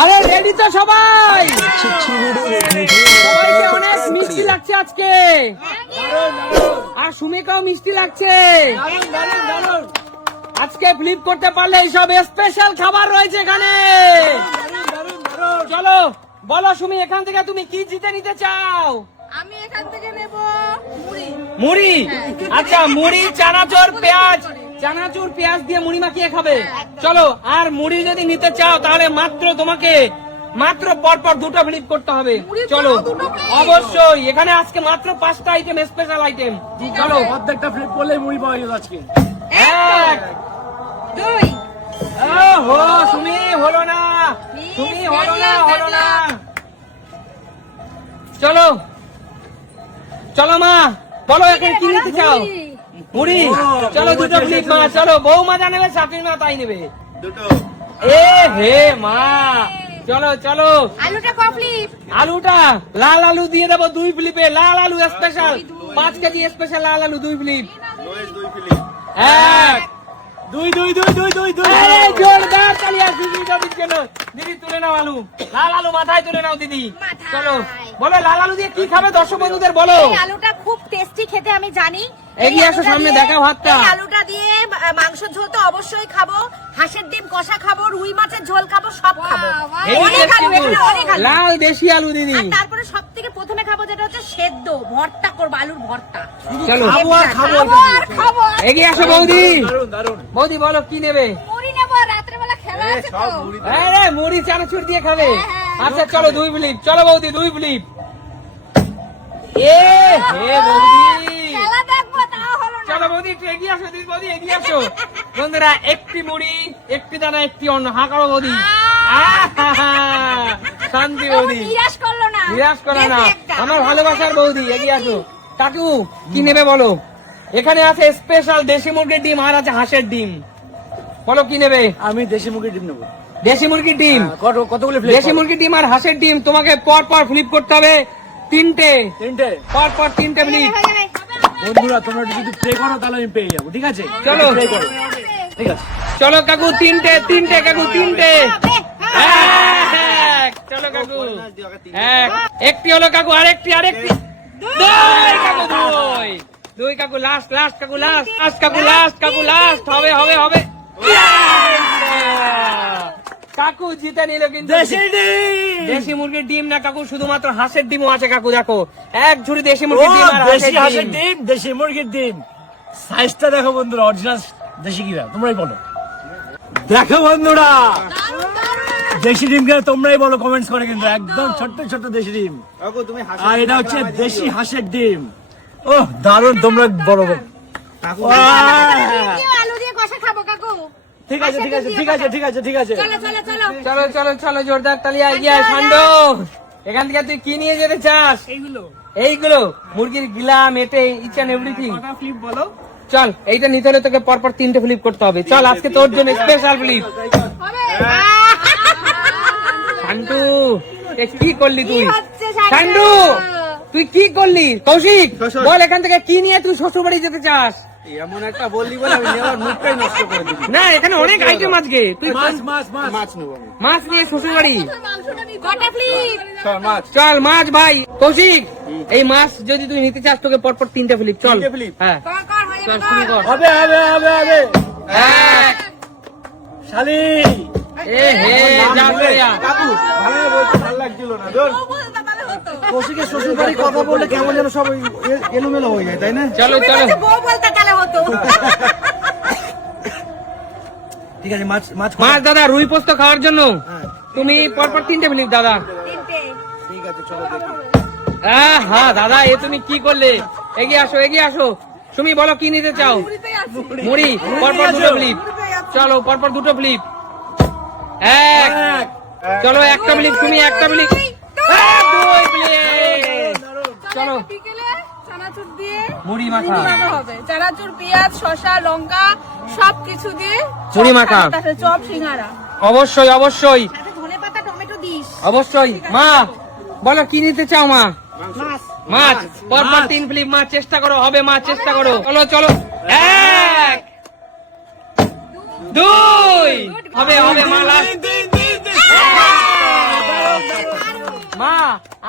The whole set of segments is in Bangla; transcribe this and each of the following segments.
আরে রেডি তো সবাই? সবাইকে অনেক মিষ্টি লাগছে আজকে, আর সুমিকাও মিষ্টি লাগছে। আজকে ফ্লিপ করতে পারলে এইসব স্পেশাল খাবার রয়েছে এখানে। চলো বলো সুমি, এখান থেকে তুমি কি জিতে নিতে চাও? আমি এখান থেকে নেব মুড়ি। মুড়ি? আচ্ছা, মুড়ি, চানাচুর, পেঁয়াজ, চানাচুর পেঁয়াজ দিয়ে মুড়ি মাখিয়ে খাবে। চলো, আর মুড়ি যদি নিতে চাও তাহলে মাত্র পরপর দুটো ফ্লিপ করতে হবে। চলো, অবশ্যই এখানে আজকে মাত্র 5টা আইটেম, স্পেশাল আইটেম। চলো, প্রত্যেকটা ফ্লিপ করলে মুড়ি পাওয়া যাবে আজকে। 1 2 ওহো, তুমি হলো না, তুমি হলো না। চলো চলো মা, বলো এখানে কি নিতে চাও? মুড়ি। চলো দুটো ফ্লিপ মা। চলো, বউ মজা নেবে, শাশুড়ি মা তাই নেবে দুটো। এ হে মা, চলো চলো। আলুটা ক ফ্লিপ? আলুটা লাল আলু দিয়ে দেবো 2 ফ্লিপে। লাল আলু স্পেশাল 5 কেজি স্পেশাল লাল আলু 2 ফ্লিপ। 1 দুই। জোরদার তালিয়া দিদির জন্য। দিদি তুলে নাও আলু, লাল আলু মাথায় তুলে নাও দিদি। চলো বলো, লাল আলু দিয়ে কি খাবে দর্শক বন্ধুদের বলো। এই আলুটা খুব টেস্টি খেতে, আমি জানি। এগিয়ে আসো, সামনে দেখাও হাতটা। এই আলুটা দিয়ে মাংসের ঝোল তো অবশ্যই খাবো, হাঁসের ডিম কষা খাবো, রুই মাছের ঝোল খাবো, সব খাবো। অনেক আলু, এখানে অনেক আলু। লাল দেশি আলু দিদি। আর তারপরে সবথেকে প্রথমে খাবো যেটা হচ্ছে সেদ্ধ ভর্তা করবো, আলুর ভর্তা। চলো খাবো। এগিয়ে আসো বৌদি। দারুন। বৌদি বলো কি নেবে? মুড়ি নেবো, রাত্রেবেলা খেলা আছে তো। আরে মুড়ি চানাচুর দিয়ে খাবে? হ্যাঁ। আচ্ছা চলো 2 ফ্লিপ। চলো বৌদি 2 ফ্লিপ। এ হে বৌদি, খেলা দেখবো, তাও হলো না। চলো বৌদি একটু এগিয়ে আসো। দিদি বৌদি এগিয়ে আসো। বন্ধুরা, একটি মুড়ি, একটি দানা, একটি অন্ন। হা করো বৌদি। আহা, শান্তি বৌদি, নিরাশ করলো না, নিরাশ করো না। বেশি একটা। আমার ভালোবাসার বৌদি, এগিয়ে আসো। কাকু কি নেবে বলো? এখানে আছে স্পেশাল দেশি মুরগির ডিম, আর আছে হাঁসের ডিম। বলো কি নেবে? আমি দেশি মুরগির ডিম নেবো। দেশি মুরগির ডিম, কতগুলো দেশি মুরগির ডিম আর হাঁসের ডিম। তোমাকে পর পর ফ্লিপ করতে হবে 3টে, তিনটে। পর পর 3টে ফ্লিপ। বন্ধুরা তোমরা যদি প্লে করো তাহলে আমি পেয়ে যাবো, ঠিক আছে? চলো। প্লে করো, ঠিক আছে? চলো কাকু, 3টে কাকু, 3টে। চলো কাকু, 1 একটি হলো কাকু, আরেকটি 2 কাকু, 2 কাকু, লাস্ট কাকু, লাস্ট কাকু, লাস্ট হবে। কাকু জিতে নিল কিন্তু। দেশি মুরগির ডিম না কাকু, শুধুমাত্র হাঁসের ডিমও আছে কাকু। দেখো, 1 ঝুড়ি দেশি মুরগির ডিম আর দেশি হাঁসের হাঁসের ডিম। ডিম, দেশি মুরগির ডিম। সাইজটা দেখো বন্ধুরা, অরিজিনাল দেশি কিনা তোমরাই বলো। দেখো বন্ধুরা, দেশি ডিম কিনা তোমরাই বলো কমেন্টস করে, কিন্তু একদম ছোট্ট দেশি ডিম। আর এটা হচ্ছে দেশি হাঁসের ডিম। ওহ দারুণ, তোমরা বলো। আলু দিয়ে কষা খাবো কাকু। ঠিক আছে। চলো জোরদার তালিয়া। এগিয়ে সান্ডো, এখান থেকে তুই কি নিয়ে যেতে চাস? এইগুলো মুরগির গিলা, মেটে, ইচ এন্ড এভরিথিং। ফ্লিপ বলো। চল, এইটা নিতে হলে তোকে পরপর 3টে ফ্লিপ করতে হবে। চল, আজকে তোর জন্য স্পেশাল ফ্লিপ। সান্টু, এ কি করলি তুই? সান্টু, তুই কি করলি? কৌশিক বল, এখান থেকে কি নিয়ে তুই শ্বশুর বাড়ি যেতে চাস? এমন একটা বললি বলে আমি নেওয়ার মুখটাই নষ্ট করে দিবি। না, এখানে অনেক আইটেম আজকে। তুই মাছ নেবো আমি। মাছ নিয়ে শ্বশুর বাড়ি? কটা ফ্লিপ? মাছ। চল মাছ ভাই। কৌশিক, এই মাছ যদি তুই নিতে চাস তোকে পরপর 3টে ফ্লিপ। চল। 3টে flip? হ্যাঁ, কর হয়ে চল গেল। শুরু কর। হবে। 1 শালি এ হে যা করিয়া। কাকু ভালো বলতে ভালো লাগছিল না। ধর ও বলতে তাহলে হতো। কৌশিকের শ্বশুর বাড়ি কথা বললে কেমন যেন সব এলোমেলো হয়ে যায়, তাই না? চলো তুমি বলছো বউ বলতে তাহলে হতো। ঠিক আছে, মাছ দাদা রুই পোস্ত খাওয়ার জন্য তুমি পরপর 3টে ফ্লিপ দাদা। তিনটে। ঠিক আছে, চলো দেখি। হ্যাঁ দাদা, এ তুমি কি করলে? এগিয়ে আসো। তুমি বলো কি নিতে চাও? মুড়ি, পরপর 2টো ফ্লিপ। চলো পরপর 2টো ফ্লিপ। 1 চলো, 1টা ফ্লিপ তুমি, 1টা ফ্লিপ। 2 ফ্লিপ। চলো, বিকেলে চানাচুর দিয়ে মুড়ি মাখা। হবে। চানাচুর, পেঁয়াজ, শসা, লঙ্কা সবকিছু দিয়ে মুড়ি মাখা। চপ, সিঙ্গারা। অবশ্যই সাথে ধনেপাতা, টমেটো দিস। অবশ্যই। মা বলো কি নিতে চাও? মা মাছ। মাছ, পরপর 3 ফ্লিপ। মা চেষ্টা করো, হবে মা, চেষ্টা করো। চলো 1 2 হবে মা, লাস্ট।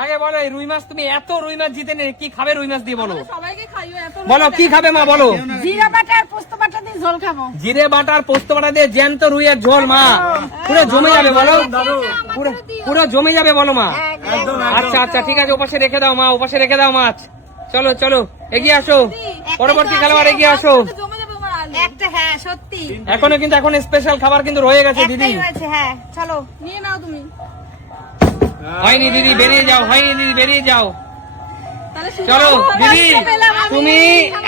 আগে বলো এই রুই মাছ তুমি এত রুই মাছ জিতে নে কি খাবে রুই মাছ দিয়ে বলো সবাইকে খাইও এত বলো কি খাবে মা বলো জিরা বাটা আর পোস্ত বাটা দিয়ে ঝোল খাবো। জিরে বাটা আর পোস্ত বাটা দিয়ে জ্যান্ত রুইয়ের ঝোল মা পুরো জমে যাবে বলো পুরো পুরো জমে যাবে বলো মা একদম আচ্ছা আচ্ছা ঠিক আছে ওপাশে রেখে দাও মা ওপাশে রেখে দাও মাছ চলো চলো এগিয়ে আসো পরবর্তী খেলোয়াড় এগিয়ে আসো জমে যাবে তোমার আলু একটা হ্যাঁ সত্যি এখনো কিন্তু এখন স্পেশাল খাবার কিন্তু রয়ে গেছে দিদি একটাই হয়েছে হ্যাঁ চলো নিয়ে নাও তুমি হয়নি দিদি বেরিয়ে যাও হয়নি দিদি বেরিয়ে যাও তাহলে চলো দিদি কষ্ট পেলাম আমি। তুমি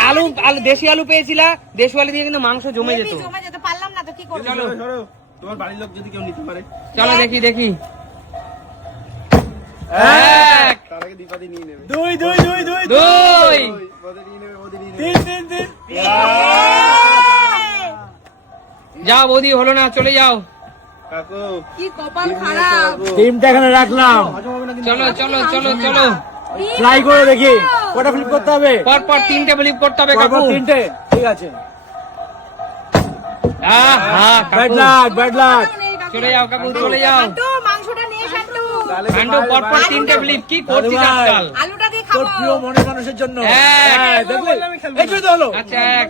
আলু আলু দেশি আলু পেয়েছিলা দেশি আলু দিয়ে কিন্তু মাংস জমে যেত জমে যেতে পারলাম না তো কি করবো। চলো তোমার বাড়ির লোক যদি কেউ নিতে পারে চলো দেখি দেখি এক তার আগে দীপাদি নিয়ে নেবে দুই দুই দুই দুই দুই ওদের নিয়ে নেবে ওদের নিয়ে নেবে তিন তিন তিন যাও বৌদি হলো না চলে যাও কাকু কি কপাল খারাপ টিমটা এখানে রাখলাম হজম হবে না কিন্তু চলো চলো চলো চলো ট্রাই করে দেখি কটা ফ্লিপ করতে হবে পর পর তিনটে ব্লিপ করতে হবে পরপর কাকু তিনটে ঠিক আছে আহা ব্যাড কাকু লাক ব্যাড লাক চলে যাও কাকু চলে যাও শান্তু, মাংসটা নিয়ে শান্তু কান্ডু পর পর তিনটে ব্লিপ কি করছিস দাদু ভাই। আজকাল আলুটা দিয়ে তোর খাবো। প্রিয় মনের মানুষের জন্য এক। হ্যাঁ, দেখলে এই জন্য তো হলো আচ্ছা এক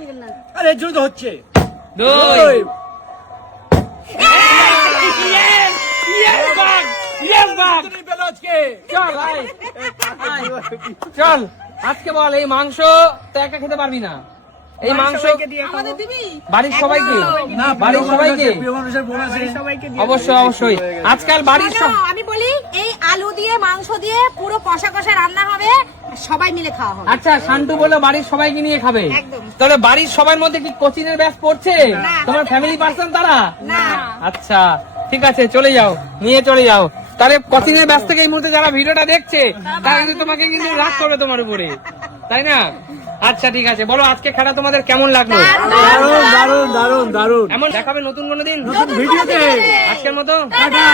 আরে এই জন্য তো হচ্ছে দুই দুই। Yes! Yes, বাঘ! Yes, বাঘ! তুমি পেলো আজকে। চল আয়। আয়। চল আজকে বল এই মাংস তো একা খেতে পারবি না এই মাংস আমাদের দিবি বাড়ির সবাইকে না, বাড়ির সবাইকে প্রিয় মানুষের বোন আছে। অবশ্যই অবশ্যই আজকাল বাড়ির সব শোনো, আমি বলি এই আলু দিয়ে মাংস দিয়ে পুরো কষা কষা রান্না হবে সবাই মিলে খাওয়া হবে। আচ্ছা শান্তু বলে বাড়ির সবাইকে নিয়ে খাবে একদম। তাহলে বাড়ির সবার মধ্যে কি কোচিনের ব্যাস পড়ছে না। তোমার ফ্যামিলি পার্সন তারা না আচ্ছা ঠিক আছে চলে যাও নিয়ে চলে যাও তাহলে কোচিনের ব্যাস থেকে এই মুহূর্তে যারা ভিডিওটা দেখছে তারা কিন্তু তোমাকে কিন্তু রাগ করবে তোমার উপরে তাই না আচ্ছা ঠিক আছে বলো আজকে খেলা তোমাদের কেমন লাগলো দারুণ দারুণ দারুণ দারুণ এমন দেখাবে নতুন কোনো দিন ভিডিওতে আজকের মতো টাটা।